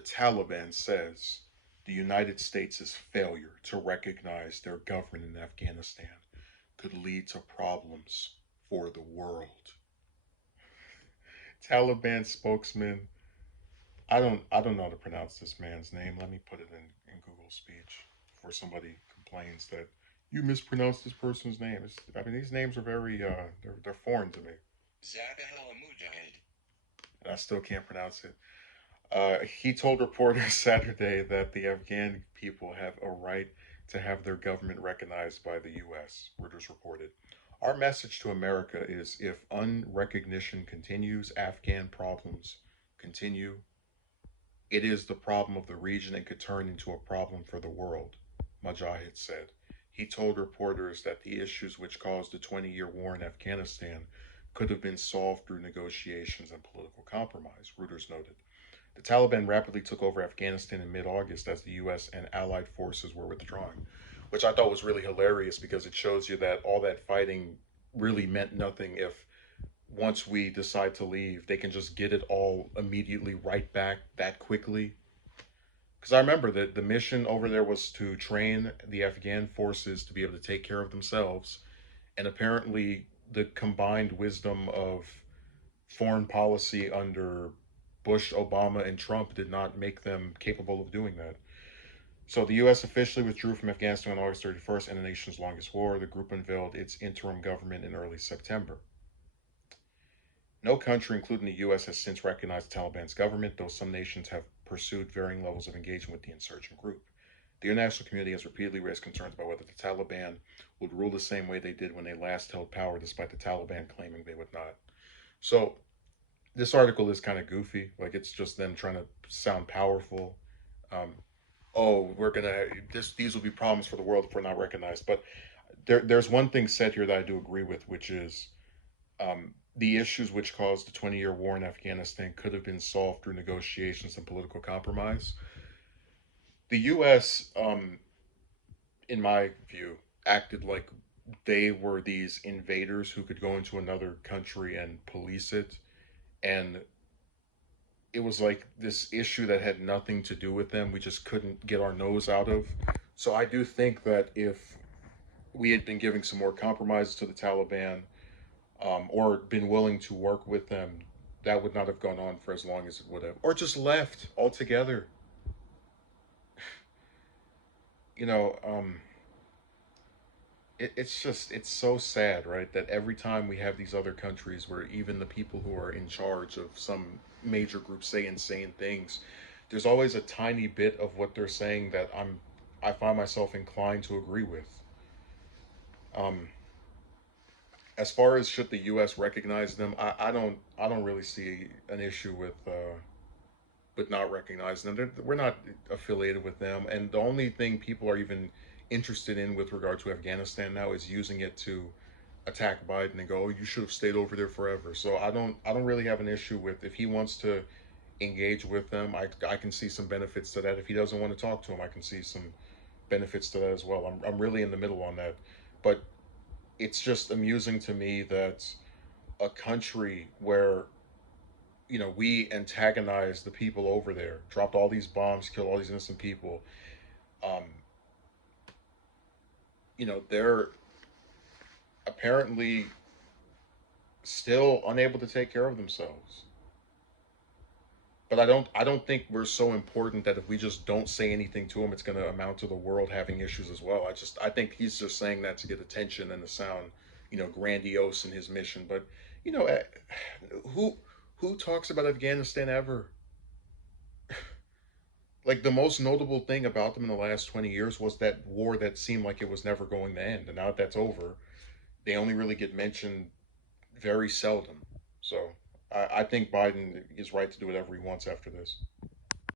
The Taliban says the United States' failure to recognize their government in Afghanistan could lead to problems for the world. Taliban spokesman, I don't know how to pronounce this man's name. Let me put it in Google speech before somebody complains that you mispronounced this person's name. I mean, these names are very they're foreign to me. Zabihah Mujahid. And I still can't pronounce it. He told reporters Saturday that the Afghan people have a right to have their government recognized by the U.S., Reuters reported. Our message to America is if unrecognition continues, Afghan problems continue, it is the problem of the region and could turn into a problem for the world, Mujahid said. He told reporters that the issues which caused the 20-year war in Afghanistan could have been solved through negotiations and political compromise, Reuters noted. The Taliban rapidly took over Afghanistan in mid August as the US and allied forces were withdrawing, which I thought was really hilarious because it shows you that all that fighting really meant nothing if once we decide to leave, they can just get it all immediately right back that quickly. Because I remember that the mission over there was to train the Afghan forces to be able to take care of themselves. And apparently, the combined wisdom of foreign policy under Bush, Obama, and Trump did not make them capable of doing that. So the U.S. officially withdrew from Afghanistan on August 31st in the nation's longest war. The group unveiled its interim government in early September. No country, including the U.S., has since recognized the Taliban's government, though some nations have pursued varying levels of engagement with the insurgent group. The international community has repeatedly raised concerns about whether the Taliban would rule the same way they did when they last held power, despite the Taliban claiming they would not. So, this article is kind of goofy. Like, it's just them trying to sound powerful. Um, oh, these will be problems for the world if we're not recognized. But there's one thing said here that I do agree with, which is the issues which caused the 20-year war in Afghanistan could have been solved through negotiations and political compromise. The U.S., in my view, acted like they were these invaders who could go into another country and police it. And it was like this issue that had nothing to do with them. We just couldn't get our nose out of. So I do think that if we had been giving some more compromises to the Taliban, or been willing to work with them, that would not have gone on for as long as it would have, or just left altogether. You know, it's so sad, right? That every time we have these other countries where even the people who are in charge of some major groups say insane things, there's always a tiny bit of what they're saying that I find myself inclined to agree with. Um, as far as should the U.S. recognize them, I don't really see an issue with not recognizing them. We're not affiliated with them, and the only thing people are even interested in with regard to Afghanistan now is using it to attack Biden and go, "Oh, you should have stayed over there forever." So I don't really have an issue with if he wants to engage with them. I can see some benefits to that. If he doesn't want to talk to him, I can see some benefits to that as well. I'm really in the middle on that, but it's just amusing to me that a country where we antagonized the people over there, dropped all these bombs, killed all these innocent people. Um, they're apparently still unable to take care of themselves. But I don't think we're so important that if we just don't say anything to him, it's going to amount to the world having issues as well. I think he's just saying that to get attention and to sound, grandiose in his mission. But you know, eh, who who talks about Afghanistan ever? Like the most notable thing about them in the last 20 years was that war that seemed like it was never going to end. And now that that's over, they only really get mentioned very seldom. So I think Biden is right to do whatever he wants after this.